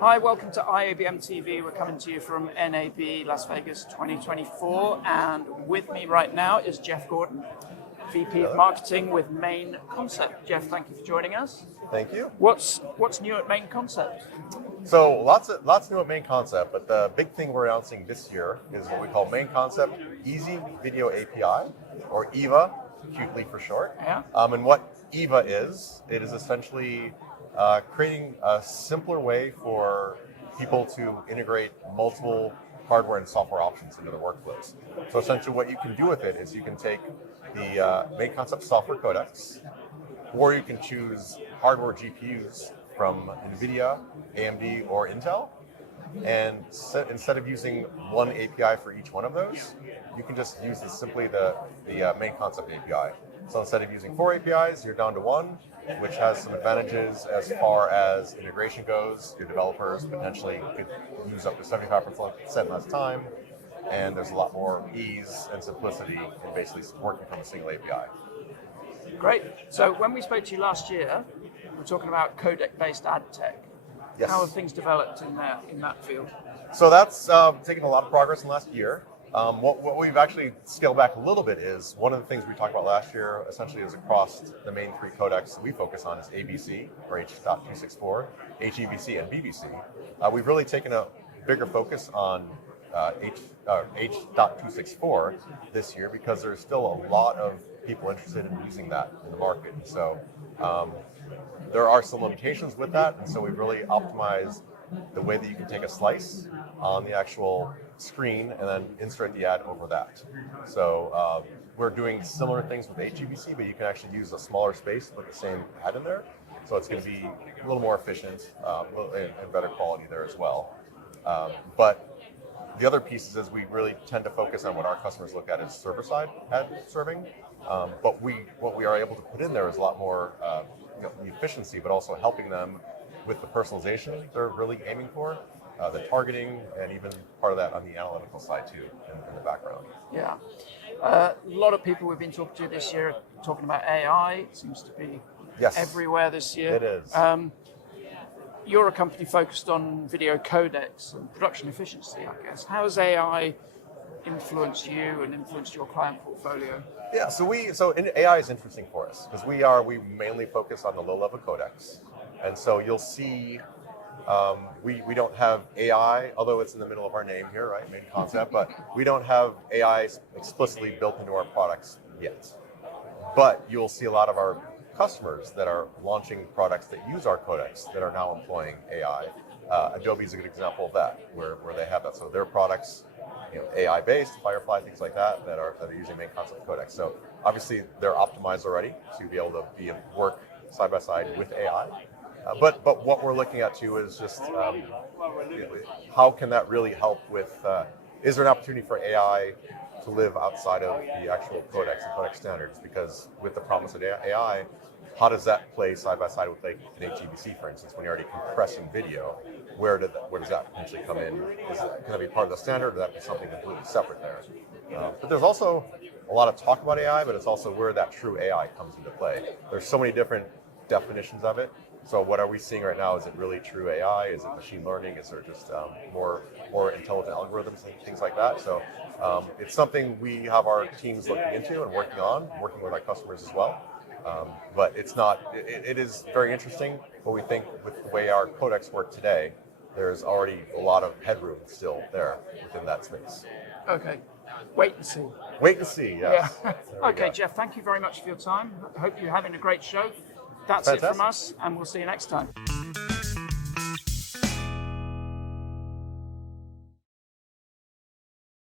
Hi, welcome to IABM TV. We're coming to you from NAB Las Vegas 2024, and with me right now is Geoff Gordon, VP of Marketing with MainConcept. Geoff, thank you for joining us. Thank you. What's new at MainConcept? So lots new at MainConcept, but the big thing we're announcing this year is what we call MainConcept Easy Video API, or EVA, cutely for short. Yeah. And what EVA is, it is essentially creating a simpler way for people to integrate multiple hardware and software options into their workflows. So essentially what you can do with it is you can take the MainConcept software codecs, or you can choose hardware GPUs from NVIDIA, AMD, or Intel. And instead of using one API for each one of those, you can just use simply the MainConcept API. So instead of using 4 APIs, you're down to 1, which has some advantages as far as integration goes. Your developers potentially could use up to 75% less time, and there's a lot more ease and simplicity in basically working from a single API. Great. So when we spoke to you last year, we were talking about Codec-Based Ad Tech. Yes. How have things developed in that field? So that's taken a lot of progress in the last year. What we've actually scaled back a little bit is one of the things we talked about last year essentially is across the main 3 codecs that we focus on is ABC, or H.264, HEVC, and BBC. We've really taken a bigger focus on H.264 this year because there's still a lot of people interested in using that in the market. So there are some limitations with that, and so we've really optimized the way that you can take a slice on the actual screen and then insert the ad over that. So we're doing similar things with HEVC, but you can actually use a smaller space to put the same ad in there. So it's going to be a little more efficient and better quality there as well. But the other pieces is we really tend to focus on what our customers look at as server-side ad serving. But what we are able to put in there is a lot more the efficiency, but also helping them with the personalization they're really aiming for, the targeting, and even part of that on the analytical side too, in the background. Yeah. A lot of people we've been talking to this year are talking about AI. It seems to be everywhere this year. It is. You're a company focused on video codecs and production efficiency, I guess. How has AI influenced you and influenced your client portfolio? Yeah, so AI is interesting for us because we mainly focus on the low-level codecs. And so you'll see we don't have AI, although it's in the middle of our name here, right, MainConcept, but we don't have AI explicitly built into our products yet. But you'll see a lot of our customers that are launching products that use our codecs that are now employing AI. Adobe is a good example of that, where they have that. So their products, AI-based, Firefly, things like that are using MainConcept codecs. So obviously they're optimized already to be able to work side by side with AI. But what we're looking at too is just how can that really help with, is there an opportunity for AI to live outside of the actual codecs and codec standards? Because with the promise of AI, how does that play side by side with like an HEVC, for instance, when you're already compressing video? Where does that potentially come in? Is it going to be part of the standard, or that be something completely separate there? But there's also a lot of talk about AI, but it's also where that true AI comes into play. There's so many different definitions of it. So what are we seeing right now? Is it really true AI? Is it machine learning? Is there just more intelligent algorithms and things like that? So it's something we have our teams looking into and working with our customers as well. But it is very interesting, but we think with the way our codecs work today, there's already a lot of headroom still there within that space. Okay. Wait and see. Wait and see, yes. Yeah. Okay, Geoff, thank you very much for your time. I hope you're having a great show. That's Fantastic. it from us, and we'll see you next time.